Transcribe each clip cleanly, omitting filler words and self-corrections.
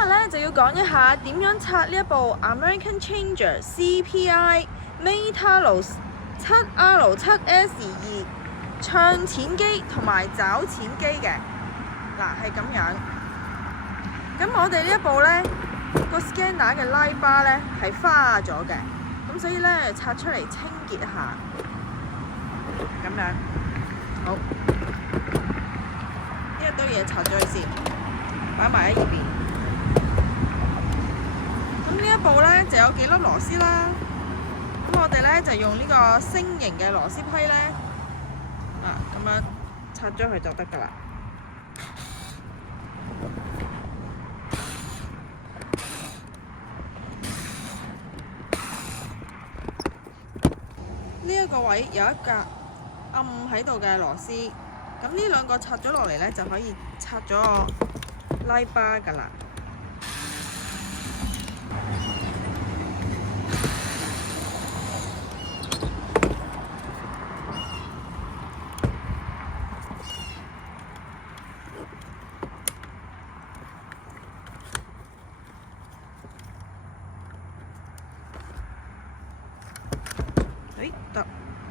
日咧就要講一下點樣拆呢一部 American Changer CPI Metalos 7R7S2 唱錢機同埋找錢機嘅。嗱，係咁樣。咁我哋呢一部咧個 scanner 嘅拉巴咧係花咗嘅，咁所以咧拆出嚟清潔一下，咁樣好。呢一堆嘢拆咗佢先，擺埋喺呢邊。咁呢一部咧就有幾粒螺絲啦。咁我哋咧就用呢個星形嘅螺絲批咧，咁樣拆咗佢就得㗎啦。呢一個位有一格暗喺度嘅螺絲，咁呢兩個拆咗落嚟咧，就可以拆咗個拉巴㗎啦。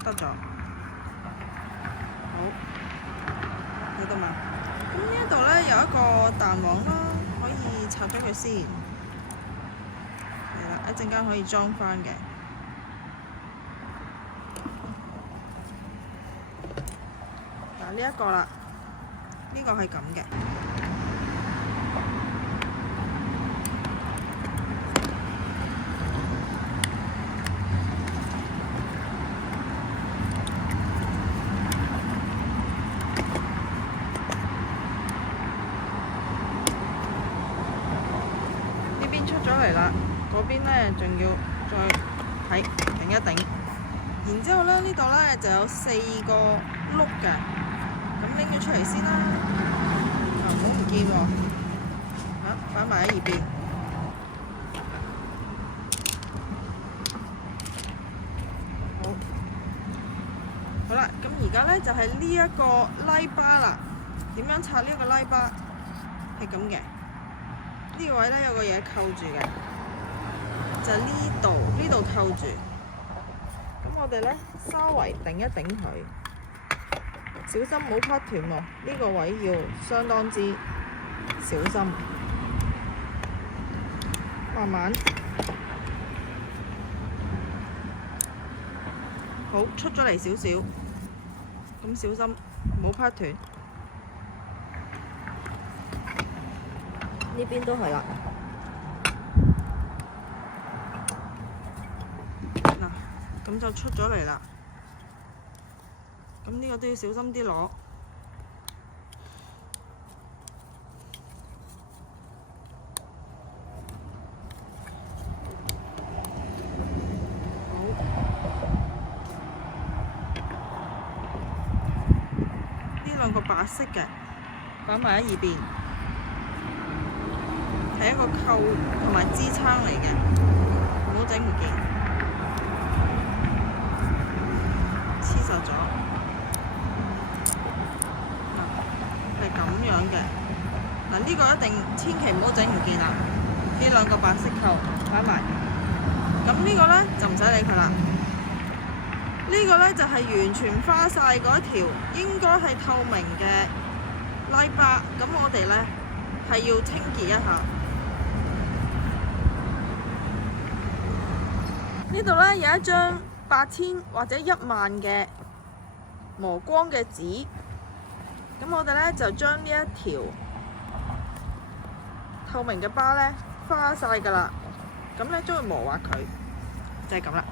得咗，好，睇到嘛？咁呢一度咧有一個彈簧啦，可以拆咗佢先，係啦，一陣間可以裝翻嘅。嗱，呢一個啦，呢個係咁嘅。出咗嚟啦，嗰邊咧仲要再睇頂一頂，然之後咧呢度咧就有4個碌嘅，咁拎咗出嚟先啦，唔好唔見喎，擺埋喺二邊。好啦，咁而家咧就係呢一個拉巴啦，點樣拆呢個拉巴？係咁嘅。呢個位咧有個嘢扣住嘅，就係呢度扣住。咁我哋咧稍微頂一頂佢，小心唔好拍斷喎。呢個位要相當之小心，慢慢。好，出咗嚟少少，咁小心唔好拍斷。呢邊都係啦，嗱，咁就出咗嚟啦。咁呢個都要小心啲攞。好，呢兩個白色嘅擺埋喺二邊。係一個扣同埋支撐嚟嘅，唔好整唔見，黐實咗。係咁樣嘅。嗱，呢個一定千祈唔好整唔見啦。呢兩個白色扣擺埋，咁呢個咧就唔使理佢啦。呢個咧就係完全花晒嗰條，應該係透明嘅拉巴。咁我哋咧係要清潔一下。呢度咧有一張8000或者10000嘅磨光嘅紙，咁我哋咧就將呢一條透明嘅巴咧花晒㗎啦，咁咧將佢磨滑佢，就係咁啦。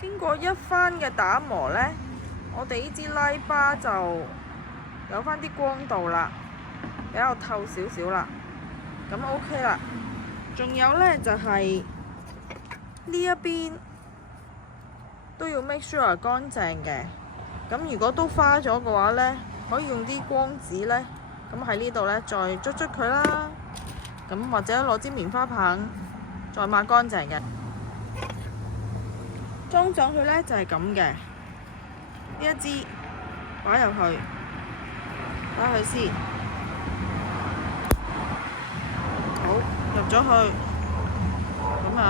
經過一番嘅打磨咧，我哋呢支拉巴就有返啲光度啦，比較透少少啦，咁 OK 啦。仲有呢，就係呢一邊都要 make sure 乾淨嘅。咁如果都花咗嘅話呢，可以用啲光紙呢，咁喺呢度呢，再捽捽佢啦。咁或者攞支棉花棒再抹乾淨嘅。裝上去呢，就係咁嘅。呢一支擺入去，擺去先。好，入咗去，咁樣。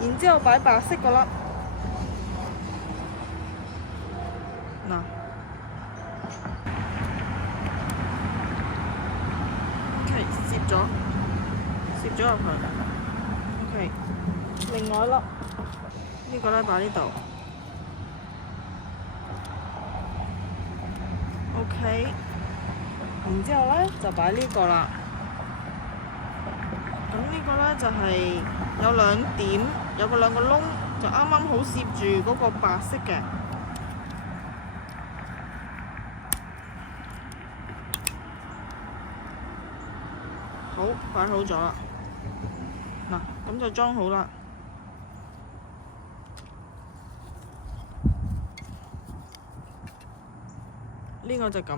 然之後擺白色嗰粒，嗱，OK，攝咗入去。OK，另外一粒，呢個咧擺呢度。OK，然之後咧就擺呢個啦。咁呢個咧就係有兩點，有兩個窿，就啱啱好攝住嗰個白色嘅。好，擺好咗啦。嗱，咁就裝好啦。呢個就咁。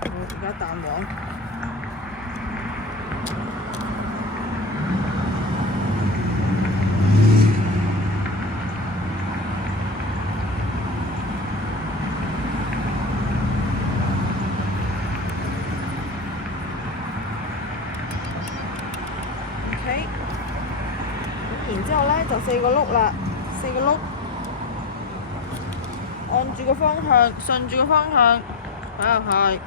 好，而家蛋黃。OK， 咁然之後咧就4個碌啦，4個碌，按住個方向，順住個方向擺入去。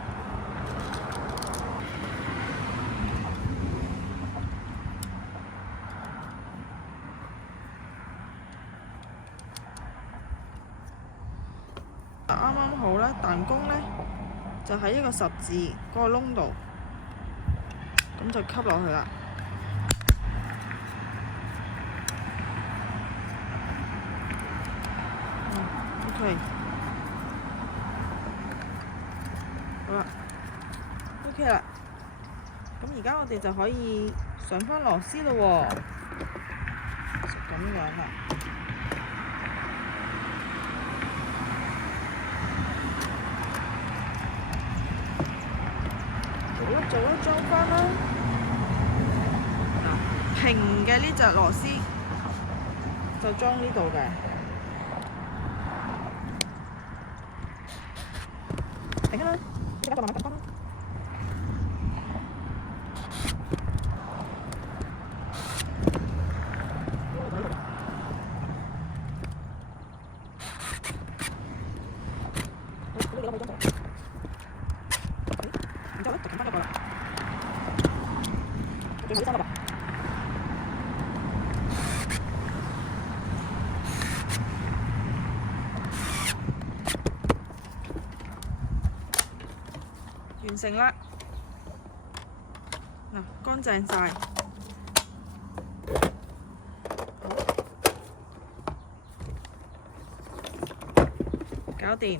啱啱好咧，彈弓咧就喺一個十字嗰個窿度，咁就吸落去啦。OK， 好啦 ，OK 啦。咁而家我哋就可以上返螺絲嘞喎，就咁樣啦。做一裝返啦。嗱，平嘅呢隻螺絲就裝呢度嘅。停啦，即刻就慢慢撳返啦。呢個可以裝到。然之後咧就撳返一個啦。最後呢3粒啊。完成啦！嗱，乾淨晒，搞掂。